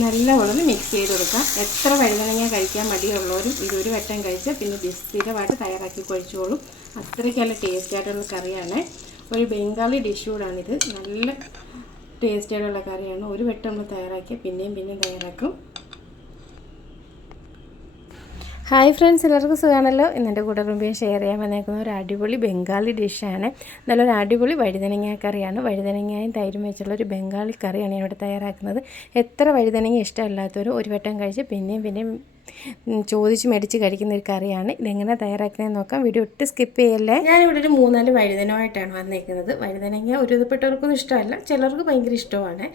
നല്ലവണ്ണം മിക്സ് ചെയ്ത് കൊടുക്കാം എത്ര വഴുതനങ്ങ കഴിക്കാൻ മടിയുള്ളവരും ഇതൊരു വട്ടം കഴിച്ച് പിന്നെ വിസ്തീരമായിട്ട് തയ്യാറാക്കി കഴിച്ചോളും. അത്രയ്ക്ക് നല്ല ടേസ്റ്റായിട്ടുള്ള കറിയാണ്. ഒരു ബംഗാളി ഡിഷ് കൂടാണിത്. നല്ല ടേസ്റ്റായിട്ടുള്ള കറിയാണ്. ഒരു വട്ടം നമ്മൾ തയ്യാറാക്കിയാൽ പിന്നെയും പിന്നെയും തയ്യാറാക്കും. ഹായ് ഫ്രണ്ട്സ് എല്ലാവർക്കും സുഖമാണല്ലോ ഇന്നെന്റെ കൂടെ റൂമിയെ ഷെയർ ചെയ്യാൻ വന്നേക്കുന്ന ഒരു അടിപൊളി ബംഗാളി ഡിഷാണ്. നല്ലൊരു അടിപൊളി വഴുതനങ്ങ കറിയാണ്. വഴുതനങ്ങയും തൈരും വെച്ചുള്ള ഒരു ബംഗാളി കറിയാണ് ഞാൻ ഇവിടെ തയ്യാറാക്കുന്നത്. എത്ര വഴുതനങ്ങ ഇഷ്ടമല്ലാത്തവരും ഒരു വട്ടം കഴിച്ച് പിന്നെയും പിന്നെയും ചോദിച്ച് മേടിച്ച് കഴിക്കുന്ന ഒരു കറിയാണ്. ഇതെങ്ങനെ തയ്യാറാക്കണമെന്ന് നോക്കാം. വീഡിയോ ഒട്ട് സ്കിപ്പ് ചെയ്യല്ലേ? ഞാനിവിടെ ഒരു മൂന്നാൽ വഴുതനമായിട്ടാണ് വന്നേക്കുന്നത്. വഴുതനങ്ങ ഒരു വിധപ്പെട്ടവർക്കൊന്നും ഇഷ്ടമല്ല. ചിലർക്ക് ഭയങ്കര ഇഷ്ടമാണ്.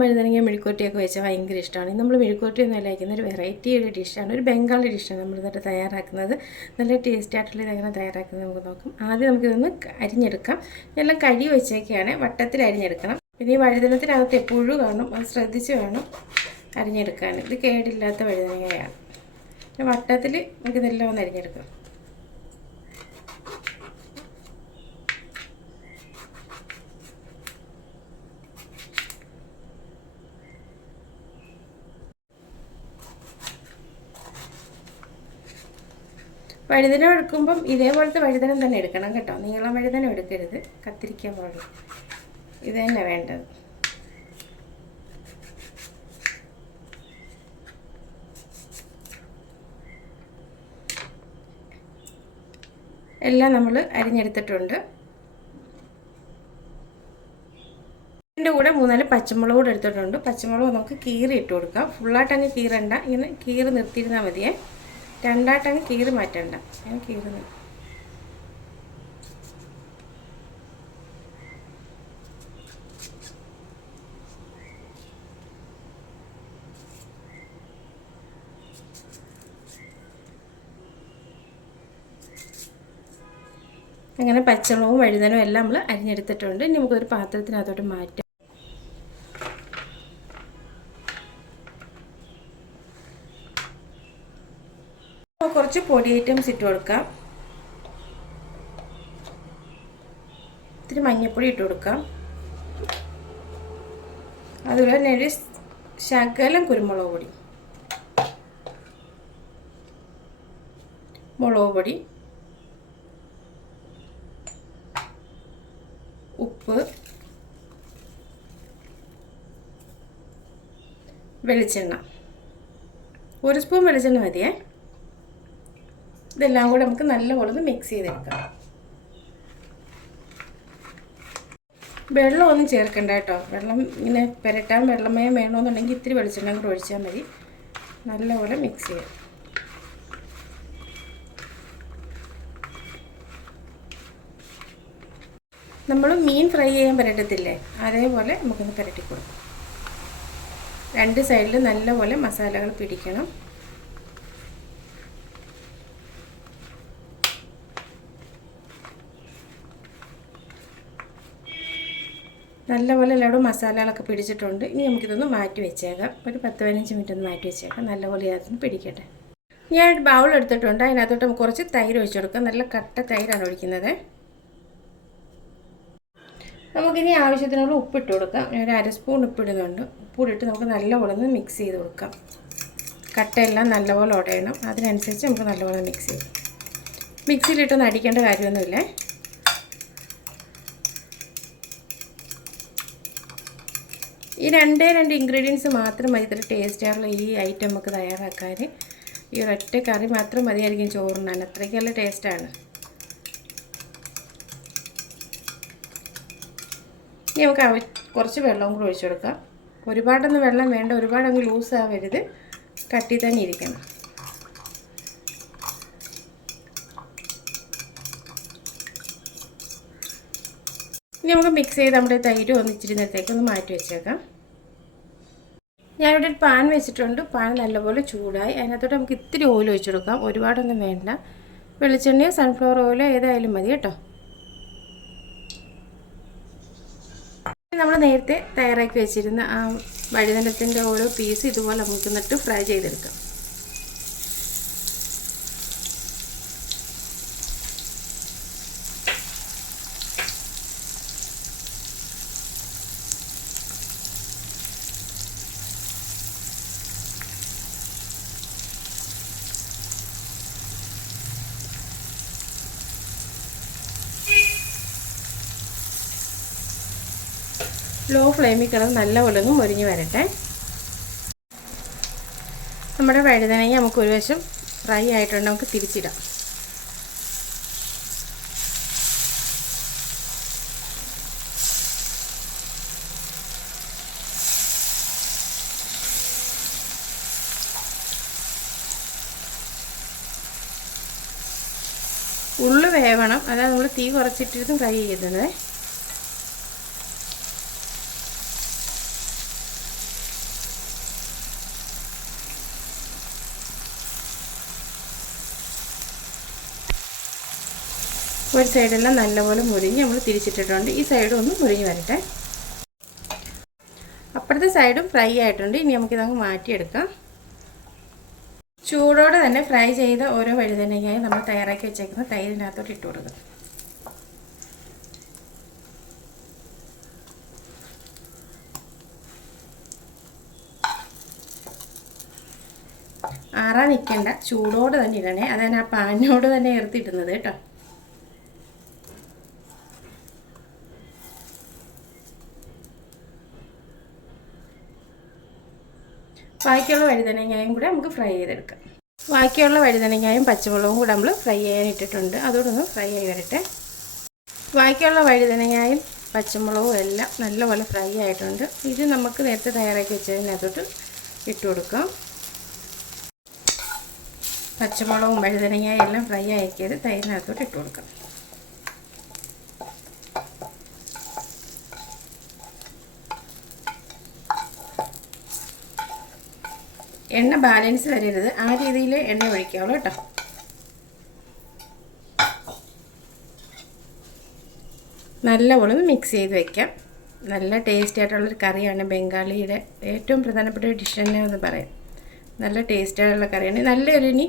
വഴുതനങ്ങ മെഴുക്കോട്ടിയൊക്കെ വെച്ചാൽ ഭയങ്കര ഇഷ്ടമാണ്. നമ്മൾ മെഴുക്കോട്ടി ഒന്നും അല്ലായിരിക്കുന്ന ഒരു വെറൈറ്റി ഒരു ഡിഷാണ് ഒരു ബംഗാളി ഡിഷാണ് നമ്മൾ എന്നിട്ട് തയ്യാറാക്കുന്നത്. നല്ല ടേസ്റ്റ് ആയിട്ടുള്ള ഇതെങ്ങനെ തയ്യാറാക്കുന്നത് നമുക്ക് നോക്കാം. ആദ്യം നമുക്കിതൊന്ന് അരിഞ്ഞെടുക്കാം. എല്ലാം കഴുകി വെച്ചേക്കാണ്. വട്ടത്തിൽ അരിഞ്ഞെടുക്കണം. പിന്നെ ഈ വഴുതനത്തിനകത്ത് എപ്പോഴും കാണും. അത് ശ്രദ്ധിച്ച് വേണം അരിഞ്ഞെടുക്കാൻ ഇത് കേടില്ലാത്ത വഴുതനങ്ങയാണ്. പിന്നെ വട്ടത്തിൽ നമുക്ക് ഇതെല്ലാം ഒന്ന് അരിഞ്ഞെടുക്കാം. വഴുതന എടുക്കുമ്പം ഇതേപോലത്തെ വഴുതനം തന്നെ എടുക്കണം കേട്ടോ. നീളം വഴുതനം എടുക്കരുത്. കത്തിരിക്കാൻ പാടില്ല. ഇത് തന്നെ വേണ്ടത്. എല്ലാം നമ്മൾ അരിഞ്ഞെടുത്തിട്ടുണ്ട്. ഇതിന്റെ കൂടെ മൂന്നാൽ പച്ചമുളക് കൂടെ എടുത്തിട്ടുണ്ട്. പച്ചമുളക് നമുക്ക് കീറി ഇട്ട് കൊടുക്കാം. ഫുള്ളായിട്ട് അങ്ങ് കീറണ്ട. ഇങ്ങനെ കീറി നിർത്തിയിരുന്നാൽ മതിയേ. രണ്ടായിട്ടങ്ങ് കീറി മാറ്റണ്ട. ഞാൻ കീറി നിർ- അങ്ങനെ പച്ചമുളകും വഴുതനവും എല്ലാം നമ്മൾ അരിഞ്ഞെടുത്തിട്ടുണ്ട്. ഇനി നമുക്കൊരു പാത്രത്തിനകത്തോട്ട് മാറ്റാം. കുറച്ച് പൊടി ഐറ്റംസ് ഇട്ട് കൊടുക്കാം. ഇത്തിരി മഞ്ഞൾപ്പൊടി ഇട്ട് കൊടുക്കാം. അതുപോലെ തന്നെ ഒരു ശകലം കുരുമുളക് പൊടി. മുളക് പൊടി. ഉപ്പ് വെളിച്ചെണ്ണ. ഒരു സ്പൂൺ വെളിച്ചെണ്ണ മതിയേ. ഇതെല്ലാം കൂടെ നമുക്ക് നല്ലപോലെ ഒന്ന് മിക്സ് ചെയ്തെടുക്കാം വെള്ളമൊന്നും ചേർക്കണ്ട കേട്ടോ. വെള്ളം ഇങ്ങനെ പുരട്ടാൻ വെള്ളമയം വേണമെന്നുണ്ടെങ്കിൽ ഇത്തിരി വെളിച്ചെണ്ണ കൂടെ ഒഴിച്ചാൽ മതി. നല്ലപോലെ മിക്സ് ചെയ്യാം. നമ്മൾ മീൻ ഫ്രൈ ചെയ്യാൻ പുരട്ടത്തില്ലേ? അതേപോലെ നമുക്കൊന്ന് പുരട്ടി കൊടുക്കാം. രണ്ട് സൈഡിൽ നല്ലപോലെ മസാലകൾ പിടിക്കണം. നല്ലപോലെ എല്ലാവരും മസാലകളൊക്കെ പിടിച്ചിട്ടുണ്ട്. ഇനി നമുക്കിതൊന്ന് മാറ്റി വെച്ചേക്കാം. ഒരു പത്ത് പതിനഞ്ച് മിനിറ്റ് ഒന്ന് മാറ്റി വെച്ചേക്കാം. നല്ലപോലെ ഇതിനകത്തൊന്ന് പിടിക്കട്ടെ. ഞാൻ ബൗൾ എടുത്തിട്ടുണ്ട്. അതിനകത്തോട്ട് കുറച്ച് തൈര് ഒഴിച്ചു കൊടുക്കാം. നല്ല കട്ട തൈരാണ് ഒഴിക്കുന്നത്. നമുക്കിനി ആവശ്യത്തിനുള്ള ഉപ്പിട്ട് കൊടുക്കാം. ഒരു അര സ്പൂൺ ഉപ്പിടുന്നുണ്ട്. ഉപ്പിട്ട് നമുക്ക് നല്ലപോലെ ഒന്ന് മിക്സ് ചെയ്ത് കൊടുക്കാം. കട്ടയെല്ലാം നല്ലപോലെ ഉടയണം. അതിനനുസരിച്ച് നമുക്ക് നല്ലപോലെ മിക്സ് ചെയ്യാം. മിക്സിയിലിട്ടൊന്നും അടിക്കേണ്ട കാര്യമൊന്നുമില്ലേ. ഈ രണ്ടേ രണ്ട് ഇൻഗ്രീഡിയൻസ് മാത്രം മതി. ഇത്ര ടേസ്റ്റായുള്ള ഈ ഐറ്റം നമുക്ക് തയ്യാറാക്കാൻ. ഈ ഒരൊറ്റ കറി മാത്രം മതിയായിരിക്കും ചോറിനാൻ അത്രയ്ക്കല്ല ടേസ്റ്റാണ് ഇനി നമുക്ക് കുറച്ച് വെള്ളവും കൂടി ഒഴിച്ചു കൊടുക്കാം. ഒരുപാടൊന്നും വെള്ളം വേണ്ട ഒരുപാടങ്ങ് ലൂസ് ആവരുത്. കട്ടി തന്നെ ഇരിക്കണം. ഇനി നമുക്ക് മിക്സ് ചെയ്ത് നമ്മുടെ തൈര് ഒന്ന് ഇച്ചിരി നേരത്തേക്ക് ഒന്ന് മാറ്റി വെച്ചേക്കാം. ഞാനിവിടെ ഒരു പാൻ വെച്ചിട്ടുണ്ട്. പാൻ നല്ലപോലെ ചൂടായി. അതിനകത്തോട്ട് നമുക്ക് ഇത്തിരി ഓയിൽ ഒഴിച്ചു കൊടുക്കാം. ഒരുപാടൊന്നും വേണ്ട. വെളിച്ചെണ്ണയോ സൺഫ്ലവർ ഓയിലോ ഏതായാലും മതി കേട്ടോ. നമ്മൾ നേരത്തെ തയ്യാറാക്കി വെച്ചിരുന്ന ആ വഴുതനത്തിന്റെ ഓരോ പീസ് ഇതുപോലെ നമുക്ക് എന്നിട്ട് ഫ്രൈ ചെയ്തെടുക്കാം. ലോ ഫ്ലെയിമിൽ കിടന്ന് നല്ല ഒന്ന് മുരിഞ്ഞ് വരട്ടെ. നമ്മുടെ വഴുതനങ്ങ നമുക്ക് ഒരു വശം ഫ്രൈ ആയിട്ടുണ്ട് നമുക്ക് തിരിച്ചിടാം. ഉള്ളു വേവണം. അതാണ് നമ്മൾ തീ കുറച്ചിട്ടിരുന്ന് ഫ്രൈ ചെയ്യുന്നത് ഒരു സൈഡെല്ലാം നല്ലപോലെ മുരിഞ്ഞ് നമ്മൾ തിരിച്ചിട്ടിട്ടുണ്ട്. ഈ സൈഡും ഒന്ന് മുരിഞ്ഞ് വരട്ടെ. അപ്പുറത്തെ സൈഡും ഫ്രൈ ആയിട്ടുണ്ട്. ഇനി നമുക്കിതങ്ങ് മാറ്റിയെടുക്കാം. ചൂടോടെ തന്നെ ഫ്രൈ ചെയ്ത ഓരോ വഴുതനങ്ങയും നമ്മൾ തയ്യാറാക്കി വെച്ചേക്കുന്ന തൈരിനകത്തോട്ട് ഇട്ട് കൊടുക്കുക ആറാൻ നിൽക്കണ്ട. ചൂടോടെ തന്നെ ഇടണേ. അതാണ് ആ പാനിനോട് തന്നെ ഏർത്തിട്ടുന്നത് കേട്ടോ ബാക്കിയുള്ള വഴുതനങ്ങയും കൂടെ നമുക്ക് ഫ്രൈ ചെയ്തെടുക്കാം. ബാക്കിയുള്ള വഴുതനങ്ങയും പച്ചമുളകും കൂടെ നമ്മൾ ഫ്രൈ ചെയ്യാൻ ഇട്ടിട്ടുണ്ട്. അതോടൊന്ന് ഫ്രൈ ആയി വരട്ടെ. ബാക്കിയുള്ള വഴുതനങ്ങയും പച്ചമുളകും എല്ലാം നല്ലപോലെ ഫ്രൈ ആയിട്ടുണ്ട്. ഇത് നമുക്ക് നേരത്തെ തയ്യാറാക്കി വെച്ചതിനകത്തോട്ട് ഇട്ട് കൊടുക്കാം. പച്ചമുളകും വഴുതനങ്ങയും എല്ലാം ഫ്രൈ ആക്കിയത് തൈരിനകത്തോട്ട് ഇട്ട് കൊടുക്കാം. എണ്ണ ബാലൻസ് വരരുത്. ആ രീതിയിൽ എണ്ണ ഒഴിക്കാവുള്ളൂ കേട്ടോ. നല്ലവണ്ണം മിക്സ് ചെയ്ത് വെക്കാം. നല്ല ടേസ്റ്റി ആയിട്ടുള്ളൊരു കറിയാണ് ബംഗാളിയുടെ ഏറ്റവും പ്രധാനപ്പെട്ട ഒരു ഡിഷ് തന്നെ എന്ന് പറയാം. നല്ല ടേസ്റ്റ് ആയിട്ടുള്ള കറിയാണ്. നല്ലൊരു ഇനി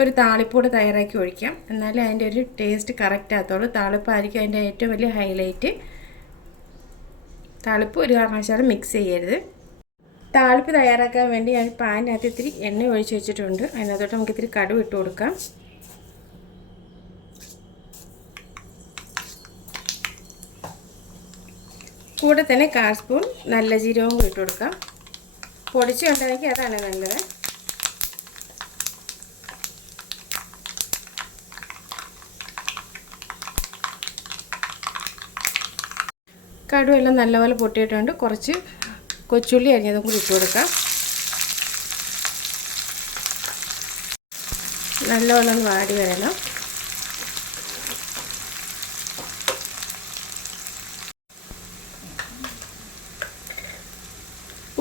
ഒരു താളിപ്പൂടെ തയ്യാറാക്കി ഒഴിക്കാം. എന്നാലേ അതിന്റെ ഒരു ടേസ്റ്റ് കറക്റ്റ് ആകത്തുള്ളൂ. താളിപ്പായിരിക്കും അതിന്റെ ഏറ്റവും വലിയ ഹൈലൈറ്റ് താളിപ്പ് ഒരു കാരണവശാലും മിക്സ് ചെയ്യരുത്. താളിപ്പ് തയ്യാറാക്കാൻ വേണ്ടി ഞാൻ പാനിനകത്ത് ഇത്തിരി എണ്ണ ഒഴിച്ച് വെച്ചിട്ടുണ്ട്. അതിനകത്തോട്ട് നമുക്ക് ഇത്തിരി കടുവ് ഇട്ട് കൊടുക്കാം. കൂടെ തന്നെ കാൽ സ്പൂൺ നല്ല ജീരകവും കൂടി ഇട്ട് കൊടുക്കാം. പൊടിച്ചുണ്ടെങ്കിൽ അതാണ് നല്ലത്. കടുവെല്ലാം നല്ലപോലെ പൊട്ടിയിട്ടുണ്ട്. കുറച്ച് കൊച്ചുള്ളി അരിഞ്ഞതും കൂടി ഇട്ട് കൊടുക്കാം. ഒന്ന് വാടി വരണം.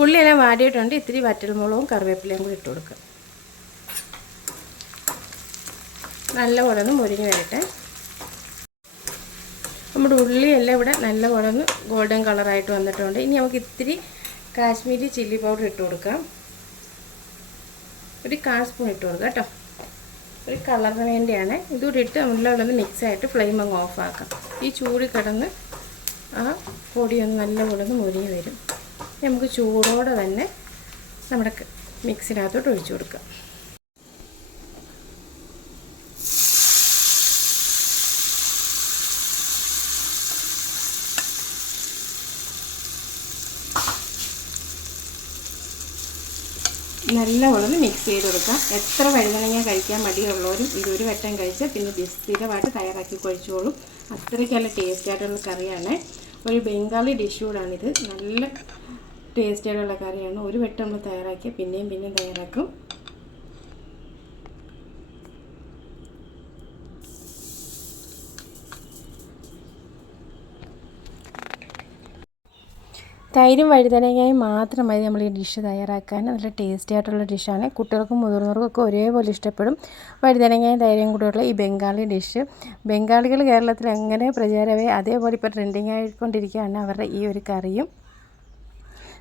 ഉള്ളിയെല്ലാം വാടിയിട്ടുണ്ട്. ഇത്തിരി വറ്റൽമുളകും കറിവേപ്പിലയും കൂടി ഇട്ട് കൊടുക്കുക നല്ലപോലെ ഒന്ന് മുരിഞ്ഞ് വരട്ടെ. നമ്മുടെ ഉള്ളിയെല്ലാം ഇവിടെ നല്ലപോലെ ഒന്ന് ഗോൾഡൻ കളറായിട്ട് വന്നിട്ടുണ്ട്. ഇനി നമുക്ക് ഇത്തിരി കാശ്മീരി ചില്ലി പൗഡർ ഇട്ട് കൊടുക്കാം. ഒരു കാൽ സ്പൂൺ ഇട്ട് കൊടുക്കാം കേട്ടോ. ഒരു കളറിന് വേണ്ടിയാണ്. ഇതുകൂടി ഇട്ട് ഉള്ളിലുള്ളത് മിക്സ് ആയിട്ട് ഫ്ലെയിം അങ്ങ് ഓഫ് ആക്കാം. ഈ ചൂട് കിടന്ന് ആ പൊടിയൊന്ന് നല്ലപോലെ ഒന്ന് മുരിഞ്ഞ് വരും. നമുക്ക് ചൂടോടെ തന്നെ നമ്മുടെ മിക്സിനകത്തോട്ട് ഒഴിച്ചു കൊടുക്കാം. നല്ലവണ്ണം മിക്സ് ചെയ്ത് കൊടുക്കാം എത്ര വഴുതനങ്ങ കഴിക്കാൻ മടിയുള്ളവരും ഇതൊരു വട്ടം കഴിച്ച് പിന്നെ സ്ഥിരമായിട്ട് തയ്യാറാക്കി കഴിച്ചോളും. അത്രയ്ക്ക് നല്ല ടേസ്റ്റ് ആയിട്ടുള്ള കറിയാണ്. ഒരു ബംഗാളി ഡിഷ് കൂടാണിത്. നല്ല ടേസ്റ്റ് ആയിട്ടുള്ള കറിയാണ്. ഒരു വട്ടം നമ്മൾ തയ്യാറാക്കിയാൽ പിന്നെയും പിന്നെയും തയ്യാറാക്കും. തൈരും വഴുതനങ്ങയും മതി നമ്മൾ ഈ ഡിഷ് തയ്യാറാക്കാൻ നല്ല ടേസ്റ്റി ആയിട്ടുള്ള ഡിഷാണ് കുട്ടികൾക്കും മുതിർന്നവർക്കും ഒക്കെ ഒരേപോലെ ഇഷ്ടപ്പെടും വഴുതനങ്ങയും തൈരും കൂടെയുള്ള ഈ ബംഗാളി ഡിഷ് ബംഗാളികൾ കേരളത്തിൽ എങ്ങനെ പ്രചാരമേ അതേപോലെ ഇപ്പോൾ ട്രെൻഡിങ് ആയിക്കൊണ്ടിരിക്കുകയാണ് അവരുടെ ഈ ഒരു കറിയും.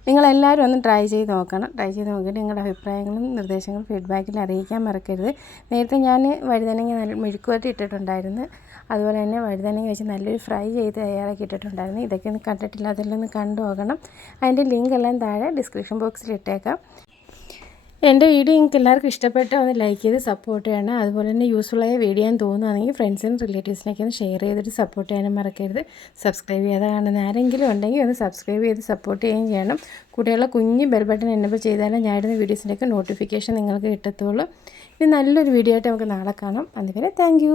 നിങ്ങളെല്ലാവരും ഒന്ന് ട്രൈ ചെയ്ത് നോക്കണം. ട്രൈ ചെയ്ത് നോക്കിയിട്ട് നിങ്ങളുടെ അഭിപ്രായങ്ങളും നിർദ്ദേശങ്ങളും ഫീഡ്ബാക്കിൽ അറിയിക്കാൻ മറക്കരുത്. നേരത്തെ ഞാൻ വഴുതനങ്ങ മെഴുക്കുവരട്ടി ഇട്ടിട്ടുണ്ടായിരുന്നു. അതുപോലെ തന്നെ വഴുതനങ്ങ വെച്ച് നല്ലൊരു ഫ്രൈ ചെയ്ത് തയ്യാറാക്കി ഇട്ടിട്ടുണ്ടായിരുന്നു. ഇതൊക്കെ ഒന്ന് കണ്ടിട്ടില്ല അതെല്ലാം ഒന്ന് കണ്ടു നോക്കണം. അതിന്റെ ലിങ്ക് എല്ലാം താഴെ ഡിസ്ക്രിപ്ഷൻ ബോക്സിൽ ഇട്ടേക്കാം. എന്റെ വീഡിയോ നിങ്ങൾക്ക് എല്ലാവർക്കും ഇഷ്ടപ്പെട്ടോ ഒന്ന് ലൈക്ക് ചെയ്ത് സപ്പോർട്ട് ചെയ്യണം. അതുപോലെ തന്നെ യൂസ്ഫുള്ളായ വീഡിയോ ഞാൻ തോന്നുകയാണെങ്കിൽ ഫ്രണ്ട്സിനും റിലേറ്റീവ്സിനൊക്കെ ഒന്ന് ഷെയർ ചെയ്തിട്ട് സപ്പോർട്ട് ചെയ്യാനും മറക്കരുത്. സബ്സ്ക്രൈബ് ചെയ്യാതെ കാണുന്ന ആരെങ്കിലും ഉണ്ടെങ്കിൽ ഒന്ന് സബ്സ്ക്രൈബ് ചെയ്ത് സപ്പോർട്ട് ചെയ്യുകയും ചെയ്യണം. കൂടെയുള്ള കുഞ്ഞ് ബെൽ ബട്ടൺ എന്നപ്പോൾ ചെയ്താലും ഞാൻ ഇടുന്ന വീഡിയോസിന്റെയൊക്കെ നോട്ടിഫിക്കേഷൻ നിങ്ങൾക്ക് കിട്ടത്തുള്ളൂ. ഇനി നല്ലൊരു വീഡിയോ ആയിട്ട് നമുക്ക് നാളെ കാണാം. അതുവരെ താങ്ക്